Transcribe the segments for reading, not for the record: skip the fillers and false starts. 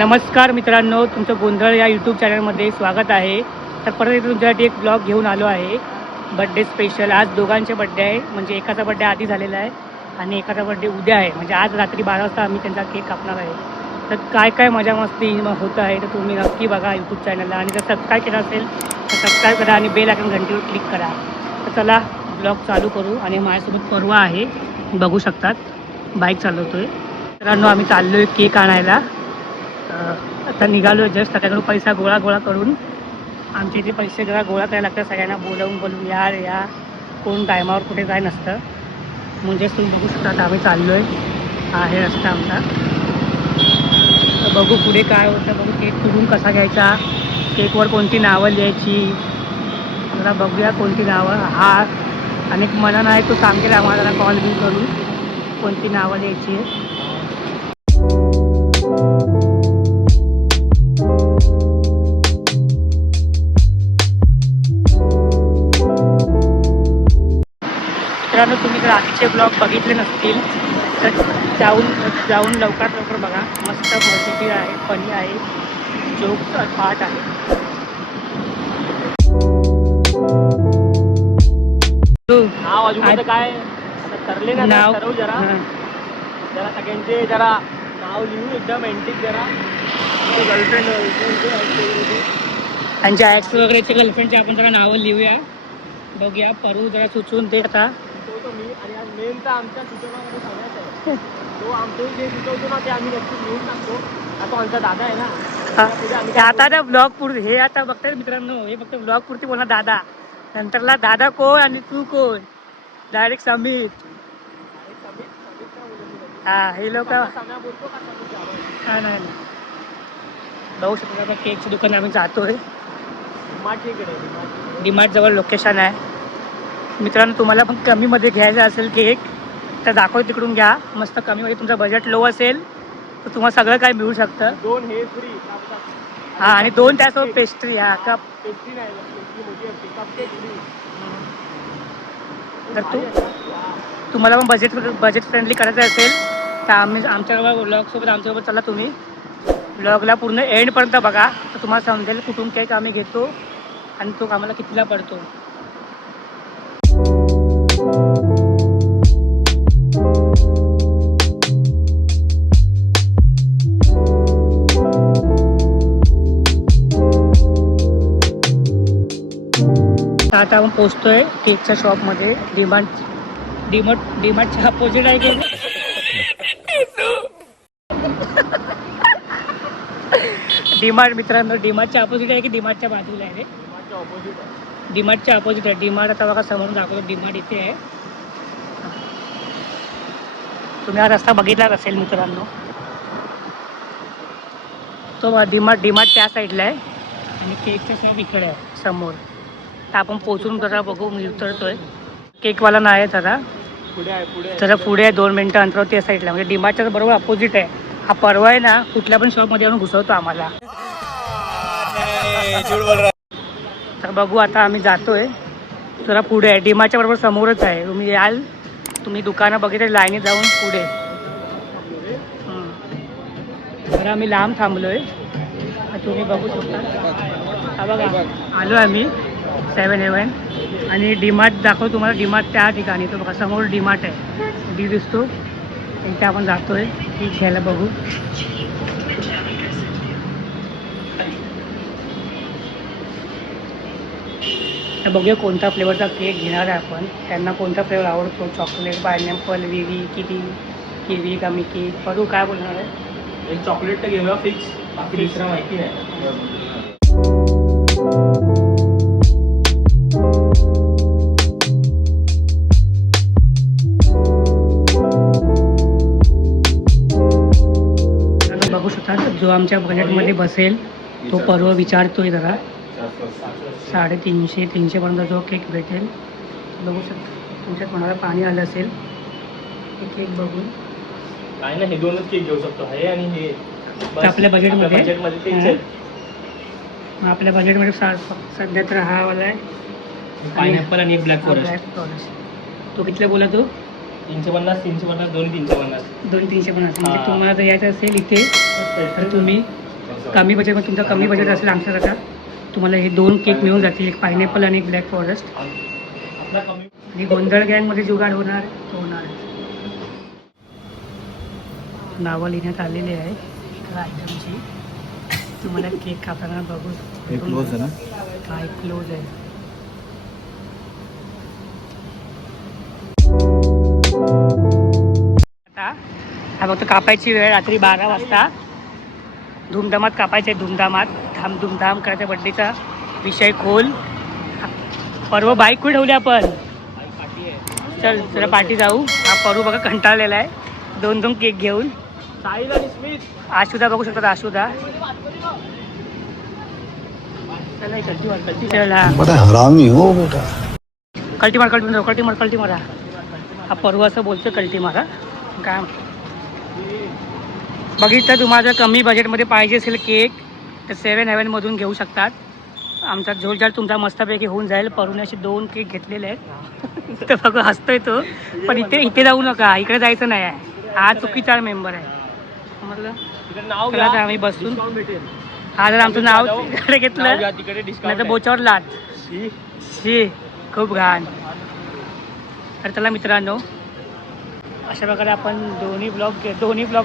नमस्कार मित्रांनो, तुमचं गोंधळ या यूट्यूब चॅनलमध्ये स्वागत आहे. तर परत एकदा तुमच्यासाठी एक ब्लॉग घेऊन आलो आहे. Birthday special. आज दोघांचे बड्डे आहे. म्हणजे एकाचा बड्डे आधी झालेला आहे आणि एकाचा बड्डे उद्या आहे. म्हणजे आज रात्री 12 वाजता आम्ही त्यांचा केक कापणार आहे. तर काय काय मजा मस्ती होत आहे तर तुम्ही नक्की बघा यूट्यूब चॅनलला. आणि जर सबस्क्राईब केलं असेल तर सबस्क्राईब करा आणि बेल आयकॉन घंटीवर क्लिक करा. तर चला ब्लॉग चालू करू. आणि माझ्यासोबत परवा आहे, बघू शकतात, बाईक चालवतो आहे. मित्रांनो, आम्ही चाललो आहे केक आणायला. आता निघालो आहे जस्ट. त्याच्याकडून पैसा गोळा करून आमच्या इथे पैसे गोळा करायला लागतात. सगळ्यांना बोलवून या रे या, कोण टायमावर कुठे काय नसतं. म्हणजेच तुम्ही बघू शकता आम्ही चाललो आहे रस्ता आमचा. तर बघू पुढे काय होतं. बघू केक कुठून कसा घ्यायचा, केकवर कोणती नावं लिहायची. जरा बघूया कोणती नावं. हा अनेक मनानं आहे, तो सांगेल आम्हाला जरा कॉल बिल करून कोणती नावं लिहायची आहे. मित्रांनो, तुम्ही जर आधीचे ब्लॉग बघितले नसतील तर जाऊन लवकर बघा. मस्त मजेशीर आहे, फनी आहे, जोक पाठ आहे. नाव अजून काय आता ठरले ना, नाव ठरवू जरा सगळ्यांचे जरा नाव लिहू एकदम एंटिक जरा. गर्लफ्रेंड त्यांच्या ॲक्स वगैरेचे गर्लफ्रेंडचे आपण जरा नावं लिहूया. बघूया परू जरा सुचवून दे. आता मी आणि आज मेन तर आमच्या सुचवण्यामध्ये सांगायचं आहे, तो आमचं जे सुचवतो ना ते आम्ही नक्की लिहून टाकतो. तो आमचा दादा आहे ना. आता ना ब्लॉग पुरते हे आता बघताय मित्रांनो, हे फक्त ब्लॉग पुरती बोलणार दादा. नंतरला दादा कोण आणि तू कोण, डायरेक्ट समीर. हा, हे लोक नाही. बघू शकतो आता केकच्या दुकान आम्ही जातोय. डीमार्ट जवळ लोकेशन आहे. मित्रांनो, तुम्हाला पण कमीमध्ये घ्यायचा असेल केक तर दाखव, तिकडून घ्या. मस्त कमीमध्ये. तुमचं बजेट लो असेल तर तुम्हाला सगळं काय मिळू शकतं. 2 हे फ्री. हा, आणि 2 त्यासोबत पेस्ट्री. हा, कप पेस्ट्री नाही, कपकेक फ्री. तर तुम्हाला पण बजेट फ्रेंडली करायचं असेल तर आमच्याबरोबर ब्लॉगसोबत आमच्याबरोबर चला. तुम्ही ब्लॉगला पूर्ण एंडपर्यंत बघा तर तुम्हाला समजेल कुठून केक आम्ही घेतो आणि तो आम्हाला कितीला पडतो. आता आपण पोचतोय केकच्या शॉपमध्ये. डीमार्टच्या अपोजिट आहे की डीमार्ट. मित्रांनो, डीमार्टच्या अपोजिट आहे की डीमार्टच्या बाजूला आहे रे? डीमार्टच्या अपोजिट आहे. डीमार्ट आता बघा समोरून दाखवतो. डीमार्ट इथे आहे. तुम्ही हा रस्ता बघितलाच असेल मित्रांनो. तो डीमार्ट त्या साईडला आहे आणि केकच्या शॉप इकडे आहे समोर. तर आपण पोचून जरा बघू. मी उतरतोय. केकवाला नाही आहे जरा पुढे आहे. 2 मिनटं अंतरावर त्या साईडला. म्हणजे डीमार्टच्या बरोबर अपोजिट आहे. हा परवा आहे ना, कुठल्या पण शॉपमध्ये आणून घुसवतो आम्हाला. तर बघू आता आम्ही जातोय. जरा पुढे आहे. डीमार्टच्या बरोबर समोरच आहे. तुम्ही याल, तुम्ही दुकानं बघितले लाईनीत जाऊन पुढे. जरा आम्ही लांब थांबलोय, तुम्ही बघू शकता. हा बघा, आलो आम्ही 7-Eleven. आणि डीमार्ट दाखव तुम्हाला. डीमार्ट त्या ठिकाणी तो बघा समोर डीमार्ट आहे. डी दिसतो इथे. आपण जातोय केक घ्यायला. बघू तर बघूया कोणता फ्लेवरचा केक घेणार आहे आपण. त्यांना कोणता फ्लेवर आवडतो. चॉकलेट, पायनॅपल, विवी, किवी का मिकी. बघू काय बोलणार आहे. एक चॉकलेट तर घेऊया फिक्स. बाकी दुसरा माहिती नाही. बघू शकता जो आमच्या बजेटमध्ये बसेल तो परवा विचारतोय. जरा 350-300 पर्यंत जो केक भेटेल. बघू शकता तुमच्यात कोणाला पाणी आलं असेल हे केक बघून. काय ना, हे 2च केक घेऊ शकतो, हे आणि हे. आपल्या बजेटमध्ये आपल्या बजेटमध्ये सध्या तर हा वाला आहे. पायनॅपल आणि ब्लॅक फॉरेस्ट. तो कितीला बोला तो? 350 दोन्ही 350. म्हणजे तुम्हाला जर यायचं असेल इथे तर तुम्ही कमी बजेटमध्ये तुमचा कमी बजेट असेल आमच्याकडे तुम्हाला हे 2 केक मिळून जातील, एक पायनॅपल आणि एक ब्लॅक फॉरेस्ट. आणि गोंधळ गँगमध्ये जुगाड होणार तो होणार. नावं लिहिण्यात आलेली आहे आयटमची. तुम्हाला केक कापताना बघू क्लोज आहे ना, काय क्लोज आहे. आता हा फक्त कापायची वेळ रात्री 12 वाजता. धूमधामात कापायचे, धूमधामात धूमधाम करायचा. बड्डेचा विषय खोल. परवा बाईक कुठे ठेवली आपण. चल जरा पार्टी जाऊ. हा परू बघा कंटाळलेला आहे 2-2 केक घेऊन. साहिल आणि स्मित. आशुदा बघू शकतात, आशुदा. चला हरामी हो बेटा. कल्टी मार, कल्टी मार, कल्टी मार, कल्टी मारा. हा परवा असं बोलतो कल्टी मारा. काय बघितलं, तुम्हाला जर कमी बजेटमध्ये पाहिजे असेल केक तर 7 हेवनमधून घेऊ शकतात. आमचा जोरजार तुमचा मस्तपैकी होऊन जाईल. परूने असे 2 केक घेतलेले आहेत. तर बघा हसतोय तो. पण इथे जाऊ नका, इकडे जायचं नाही आहे. हा चुकीचा मेंबर आहे. म्हटलं नाव चला तर आम्ही बसून. हा जर आमचं नाव तिकडे घेतलं नाही तर बोचावर लात. शी खूप घाण. तर चला मित्रांनो, अशा प्रकारे आपण दोन्ही ब्लॉग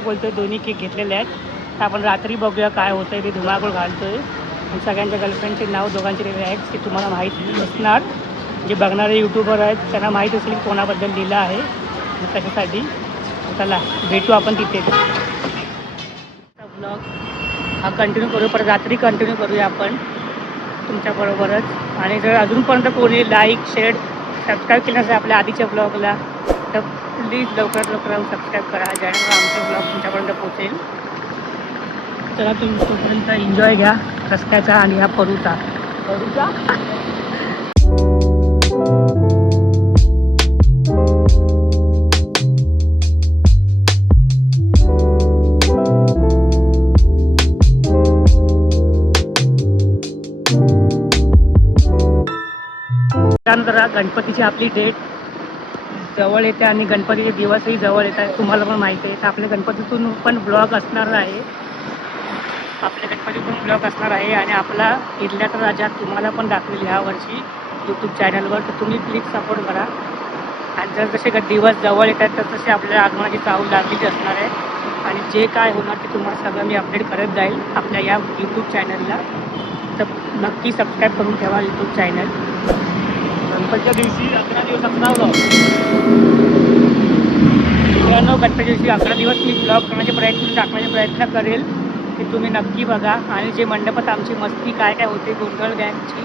बोलतोय, दोन्ही केक घेतलेले आहेत. तर आपण रात्री बघूया काय होतंय ते. धुमाकूळ घालतोय. सगळ्यांच्या गर्लफ्रेंडचे नाव दोघांचे वेगळे आहेत ते तुम्हाला माहीत असणार. जे बघणारे यूट्यूबर आहेत त्यांना माहीत असेल की कोणाबद्दल लिहिलं आहे. त्याच्यासाठी चला भेटू आपण तिथे. ब्लॉग हा कंटिन्यू करू, परत रात्री कंटिन्यू करूया आपण तुमच्याबरोबरच. आणि जर अजूनपर्यंत कोणी लाईक शेअर सबस्क्राईब केलं नसेल आपल्या आधीच्या ब्लॉगला तर प्लीज लवकरात लवकर सबस्क्राईब करा, जेणेकरून आमचा ब्लॉग तुमच्यापर्यंत पोहोचेल. चला तुम्ही तोपर्यंत एन्जॉय घ्या रस्त्याचा आणि ह्या परूचा. त्यानंतर गणपतीची आपली डेट जवळ येते आणि गणपतीचे दिवसही जवळ येत आहे. तुम्हाला पण माहिती आहे तर आपल्या गणपतीतून पण ब्लॉग असणार आहे. आणि आपला इथल्याचा राजा तुम्हाला पण दाखवेल ह्या वर्षी यूट्यूब चॅनलवर. तर तुम्ही प्लीज सपोर्ट करा. आणि जर जसे दिवस जवळ येतात तर तसे आपल्या आगमनाची चाहूल लागलीच असणार आहे. आणि जे काय होणार ते तुम्हाला सगळं मी अपडेट करत जाईल आपल्या या यूट्यूब चॅनलला. तर नक्की सबस्क्राईब करून ठेवा यूट्यूब चॅनल. गणपतीच्या दिवशी 11 दिवस असणार. मित्रांनो, गणपतीच्या दिवशी 11 दिवस मी ब्लॉग टाकण्याचे प्रयत्न करेल. ते तुम्ही नक्की बघा. आणि जे मंडपात आमची मस्ती काय काय होते गोंधळ गँगची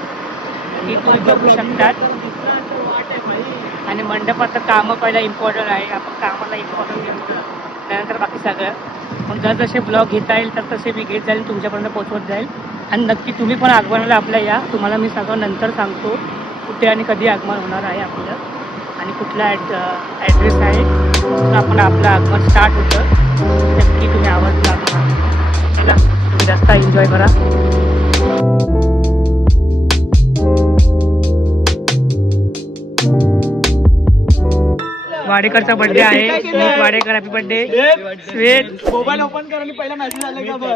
ती तुम्ही बघू शकतात. आणि मंडपात कामं पहिला इम्पॉर्टंट आहे. आपण कामाला इम्पॉर्टंट देतो, त्यानंतर बाकी सगळं. पण जसे ब्लॉग घेता येईल तर तसे मी घेत जाईल, तुमच्यापर्यंत पोचवत जाईल. आणि नक्की तुम्ही पण आगमनाला आपल्या या. तुम्हाला मी सगळं नंतर सांगतो कुठे आणि कधी आगमन होणार आहे आपलं आणि कुठला ॲड्रेस आहे तर आपण आपलं आगमन स्टार्ट होतं. नक्की तुम्ही आवाज लागणार. चला तुम्ही जास्त एन्जॉय करा. वाडेकरचा बर्थडे आहे. स्मित वाडेकर, हॅपी बर्थडे स्मित. मोबाईल ओपन कर आणि पहिला मेसेज आला का बघ.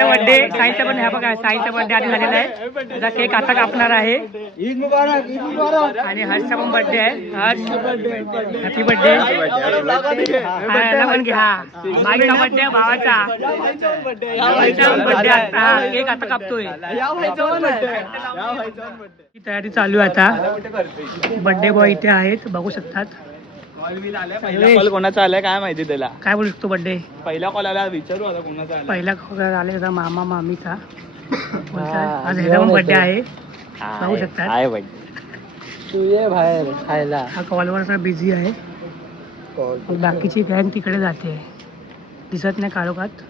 बर्थडे साईचा पण ह्या बघा, साईचा बर्थडे आधी झालेला आहे. त्याचा केक आता कापणार आहे. ईद मुबारक, ईद मुबारक. आणि हर्षचा पण बर्थडे आहे. Harsh happy birthday. पण घ्या माईचा बर्थडे, भावाचा बर्थडे आता. केक आता कापतोय. ही तयारी चालू आहे आता. बर्थडे बॉय इथे आहेत बघू शकतात. पहिला कॉल कोणाचा आलाय काय माहिती त्याला. काय बोलू शकतो बर्थडे. पहिला कॉल आला विचारू आता कोणाचा आला. पहिला कॉल आले होता मामा मामीचा. आज ह्याचा पण बर्थडे आहे बघू शकतात. तू ये बाहेर खायला. हा कॉलवर बिझी आहे. बाकीची गँग तिकडे जाते, दिसत नाही काळोखात.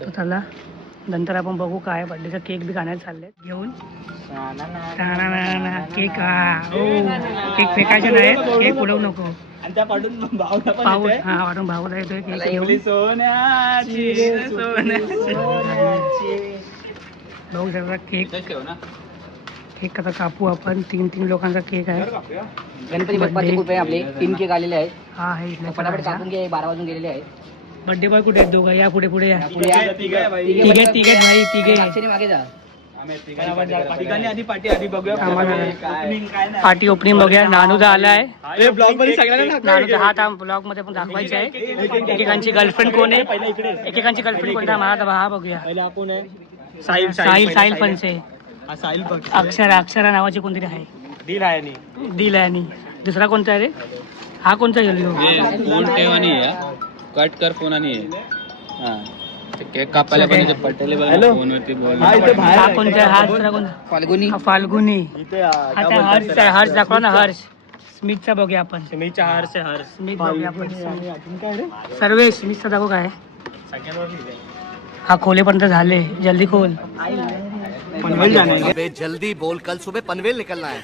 तर चला नंतर आपण बघू काय बर्थडेचा केक बी खाण्यात चालले घेऊन. केक केक फेकायचे नाही, केक उडवू नको. आणि त्या पाठून भावना पण पाऊस येते. हा वाटून भाऊ येतोय केक आपली घेऊन. सोन्याची सोन्याची. बघू शकता केक. केक आता कापू आपण. 3 लोकांचा केक आहे. गणपती बाप्पाचे खूप आहे आपले 3 केक आलेले आहेत. हा आहे इथला फटाफट कापून घे 12 वाजून गेलेले आहेत. बर्थडे बॉय कुठे आहेत दोघं? या पुढे पुढे या. पुढे या. तिघे भाई तिघे. अक्षरी मागे जा. पार्टी ओपनिंग बघूया. नानूदा आलाय. ब्लॉग मध्ये सगळ्यांना नानूदा हा ब्लॉग मध्ये पण दाखवायचा आहे. एकेकांची गर्लफ्रेंड कोण आहे? एकेकांची गर्लफ्रेंड कोण आहे? मला हा बघूया. पहिला आपण आहे साहिल फनसे. हा साहिल बघ. अक्षरा नावाची कोणतरी आहे. दिल आहे आणि दुसरा कोणता आहे रे? हा कोणता गेलो? फोन ठेवानी आहे. कट कर फोन आणि केक कापायला पण पटेल फोन वरती बोल. हा कोणता? हा दुसरा कोणता? फाल्गुनी. फाल्गुनी. इथे हा त्या हर्ष आहे. हर्ष दाखवा ना. हर्ष स्मितचा बघूया आपण. स्मितचा हर्ष स्मित बघूया आपण. काय रे सर्वेश स्मितचा दाखव काय. हा खोलेपर्यंत झाले. जल्दी खोल. पनवेल जाना है. अबे जल्दी बोल, कल सुबह पनवेल निकलना है.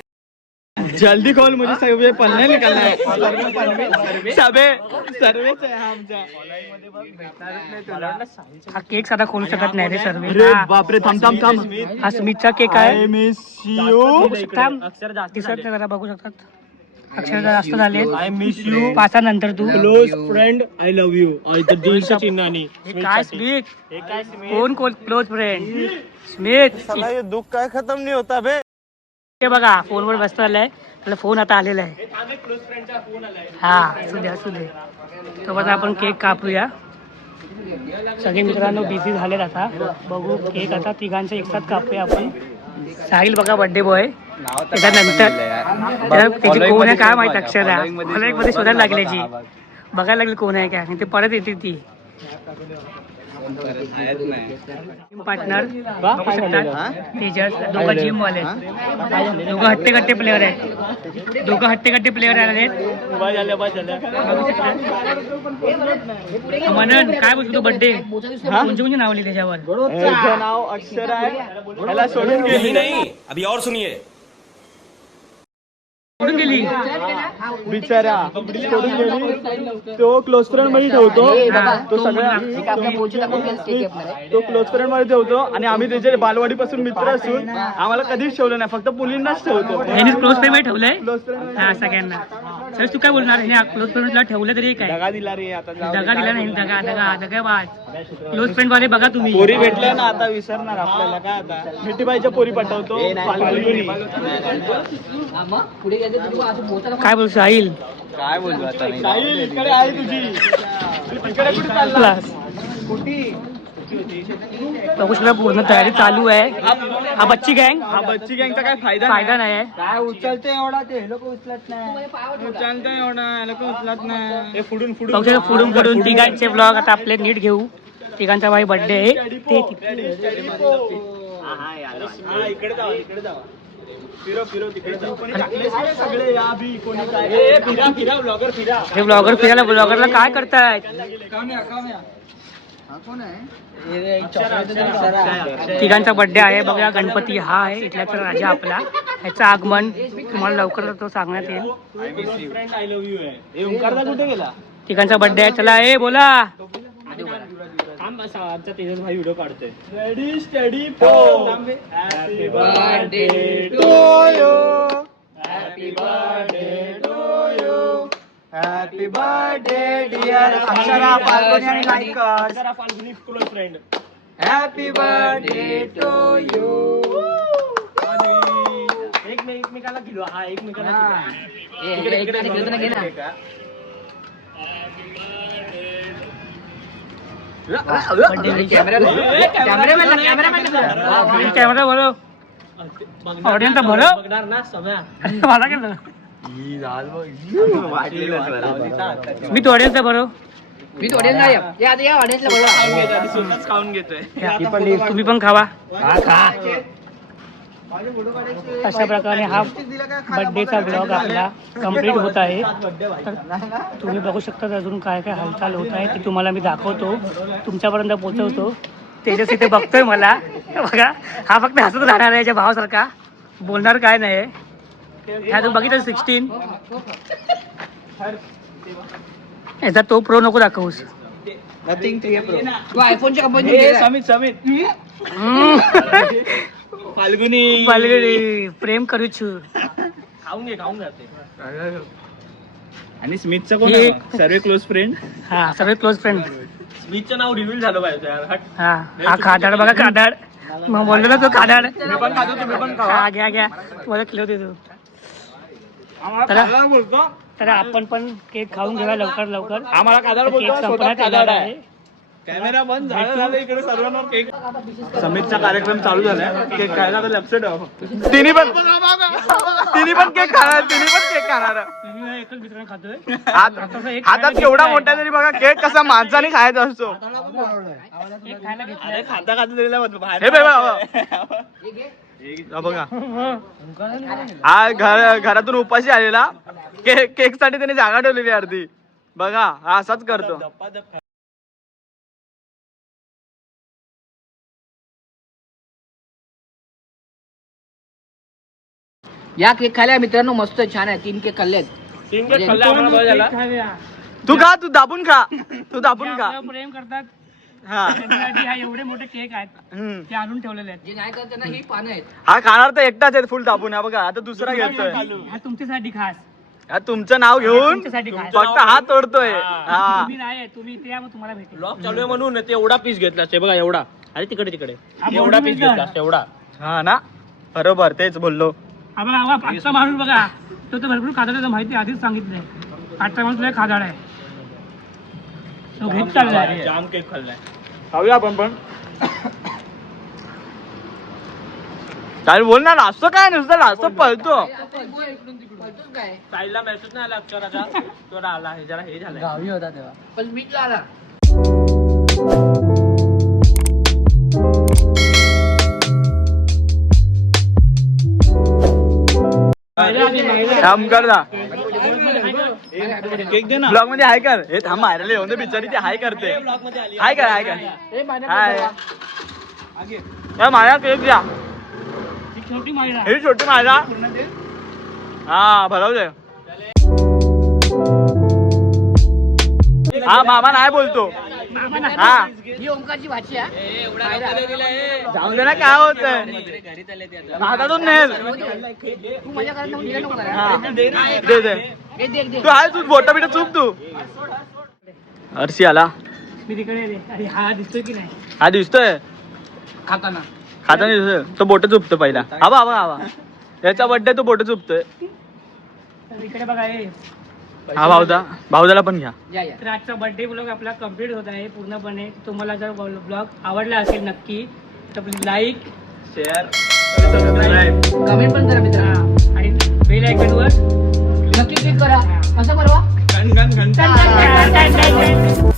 जल्दी खोल, मुझे सर्वे पनवेल निकलना है. सर्वेच आहे हा आमचा. हा केक साधा खोलू शकत नाही रे सर्वे. अरे बापरे, थांब. हा स्मितचा केक आहे. Miss you. दिसत नाही जरा बघू शकतात. अक्षर जास्त झाले. I miss you. पासानंतर तू. Close friend I love you. इथं दिलच्या चिन्हाने. हे काय स्मित? हे काय स्मित? कोण क्लोज फ्रेंड? स्मित. साला ये दुःख काय खतम नाही होता बे. ते बघा फोनवर बसतो आलाय. त्याला फोन आता आलेला आहे. हा असू दे. तो बघा आपण केक कापूया. सगळे मित्रांनो बिझी झालेत आता. बघू केक आता तिघांच्या एकसाथ कापूया आपण. साहिल बघा बर्थडे बॉय. त्याच्यानंतर त्याची कोण आहे काय माहित. अक्षरा मला मध्ये शोधायला लागल्याची. बघायला लागली कोण आहे काय. ते परत येते ती पार्टनर. तेजस. दोघं जिम वाले. दोघं हट्टे प्लेअर आहेत. मनन काय बोलतो बर्थडे कोणची नाव लिहिली त्याच्यावर? नाव अक्षर आहे. याला सोडून गेली नाही. अभी और सुनिए. कुठून गेली? बिचारा सोडून गेली. तो क्लोज फ्रेंड मध्ये ठेवतो. तो सगळ्या तो क्लोज फ्रेंड मध्ये ठेवतो आणि आम्ही त्याचे बालवाडीपासून मित्र असून आम्हाला कधीच ठेवलं नाही. फक्त मुलींनाच ठेवतो. यांनी क्लोज फ्रेंड मध्ये ठेवलंय. क्लोज फ्रेंड हा सगळ्यांना. सर तू काय बोलणार? क्लोज फ्रेंडला ठेवलं तरी काय? दगा दिला रे आता. दगा दिला नाही. दगा बाज. क्लोज फ्रेंड वाले बघा तुम्ही. पोरी भेटल्या ना आता विसरणार आपल्याला काय. आता मिठीबाईच्या पोरी पाठवतो. पुढे गेले तर असं पोहोचायला काय बोलतो साहिल? काय बोलतो आता नाही. साहिल इकडे आहे तुझी. तिकडे कुठे चालला? कुठे? बघू शकता पूर्ण तयारी चालू आहे. हा बच्ची गँग. हा बच्ची गँगचा काय फायदा नाही आहे. काय उचलते एवढा ते लोक उचलत नाही. उचलते एवढा लोक उचलत नाही. बघू शकता फुडून तिघांचे ब्लॉग आता आपले नीट घेऊ. तिघांचा भाई बर्थडे आहे. ते इकडे जावा. फिरो तिकडे सगळे या बी कोणी काय. फिरा ब्लॉगर फिरा. हे ब्लॉगरला काय करतायत? तिघांचा बर्थडे आहे. बघा गणपती हा आहे इथल्याचा राजा आपला. ह्याचं आगमन तुम्हाला लवकर तो सांगण्यात येईल. आय लव्ह यू आहे. ओंकारदा कुठे गेला? तिघांचा बर्थडे आहे. चला ए बोला. आमचा तेजस भाई व्हिडिओ काढतोय. Ready study four. Happy birthday to you. Happy birthday to you. Happy birthday dear Akshara Falguni आणि Naikar. Akshara Falguni close friend. Happy birthday to you. एकमेकाला किलो. हा एकमेकाला कॅमेरा बोलो. ऑडियन्स बोलो. बघणार ना समय. मला केलं मी तो ऑडियन्स बरो. मी थोडे नाही या ऑडियन्सला बोलवा. स्वतःच खाऊन घेतोय. तुम्ही पण खावा. अशा प्रकारे हा बर्थडेचा ब्लॉग आपला कम्प्लीट होत आहे. तर तुम्ही बघू शकता अजून काय काय हालचाल होत आहे ते तुम्हाला मी दाखवतो. तुमच्यापर्यंत पोहोचवतो. तेजस इथे बघतोय मला. बघा हा फक्त हसत राहणार आहे याच्या भावासारखा. बोलणार काय नाही. ह्यातून बघितलं 16 याचा तो प्रो नको दाखवूस. Nothing 3 pro. तू आयफोनच्या कंपनी समित फाल्गुनी फाल्गुनी प्रेम करू छु. खाऊन घे आणि स्मिथचा कोण हे- आहे सर्व क्लोज फ्रेंड हा सगळे क्लोज फ्रेंड. स्मिथचं नाव रिव्हील झालं पाहिजे यार हट. हा हा खादाड बघा खादाड. मग बोललो ना तो खादाड. मी पण खातो तुम्ही पण खावा. हा घ्या तुम्हाला किलो देतो. आम्हाला चला. खादाड बोलतो तर आपण पण केक खाऊन घेऊया लवकर. आम्हाला खादाड केक बोलतो संपण्यात स्वतः येणार खादाड आहे. आहे. कॅमेरा बंद झालं इकडे सर्वांना केक. समितचा कार्यक्रम चालू झालाय. केक खायला तर लक्ष ठेव. तिन्ही पण केक खाणार. मी एकच मित्रांनो खातोय. हातात केवढा मोठा तरी बघा केक कसा माणसाने खायचा असतो. केक खायला घेतलाय. खाता दिलेला हे घे. बघा हा घरातून उपाशी आलेला केक साठी त्याने जागा ठेवलेली अर्धी. बघा हा असाच करतो. या केक खायला मित्रांनो मस्त छान आहे. 3 केक खाल्लेत. तीन केक खाल्ले आम्हाला बरं झाला. केक खाऊया. तू दाबून खा. आपल्यावर प्रेम करतात. हा त्यांच्यासाठी हा एवढे मोठे केक आहेत हम्म. ते आणून ठेवलेले आहेत. जे नाही करत त्यांना ही पानं आहेत. हा खाणार तर एकटाच आहे फुल दाबून. हा बघा आता दुसरा घेतोय. हा तुमच्यासाठी खास. हा तुमचं नाव घेऊन तुमच्यासाठी खास. फक्त हा तोडतोय. हा तुम्ही नाही आहे, तुम्ही इथे या मग तुम्हाला भेटेल. ब्लॉग चालू आहे म्हणून ते एवढा पीस घेतला असते बघा एवढा. अरे तिकडे हा, एवढा बोलून पीस घेतला. घेतला असते एवढा. हा ना बरोबर तेच बोललो. हा बघा आजचा माणूस बघा तो तर भरपूर खादाड आहे, माहिती आधीच सांगितलंय. आजचा माणूस लय खादाड आहे. तो घेत चाललाय. जाम केक खाल्लाय. खाऊया आपण पण. काय बोल ना असं काय नुसतं असं पळतो. बोलतोच काय साईडला मेसेज नाही आला अक्षराचा. तो आला हे जरा हे झालंय. गावी होता तेव्हा पण मीच आला. थांब कर ना केक दे ना. ब्लॉग मध्ये हाय कर. हे थांब मारायला येऊन दे बिचारी ती हाय करते. हाय कर हाय. या माझ्या केक द्या. ही छोटी महिला ही छोटी माझा. हा भरवले. हा मामा नाही बोलतो. हा ही ओमकारची भाची आहे. जाऊन दे ना काय होतंय. हातातून नेल. तू मजा करायला म्हणून दिलं नको करा. हा दे दे. हे देख देख. तू आहे तू बोटा बिटा चूक तू. हर्षी आला. मी तिकडे आहे रे. अरे हा दिसतोय की नाही. हा दिसतोय खाताना खाताना दिसतोय. तो बोट चुपतो पहिला. हवा याचा बर्थडे तो बोट चुपतोय. तर इकडे बघा हे. हा भाऊदाला पण घ्या. या तर आजचा बर्थडे ब्लॉग आपला कम्प्लीट होत आहे पूर्णपणे. तुम्हाला जर ब्लॉग आवडला असेल नक्की तर प्लीज लाईक शेअर कमेंट पण करा मित्रांनो. आणि बेल आयकॉनवर नक्की क्लिक करा. कसं परवा घंटा टन टन टन टन टन टन.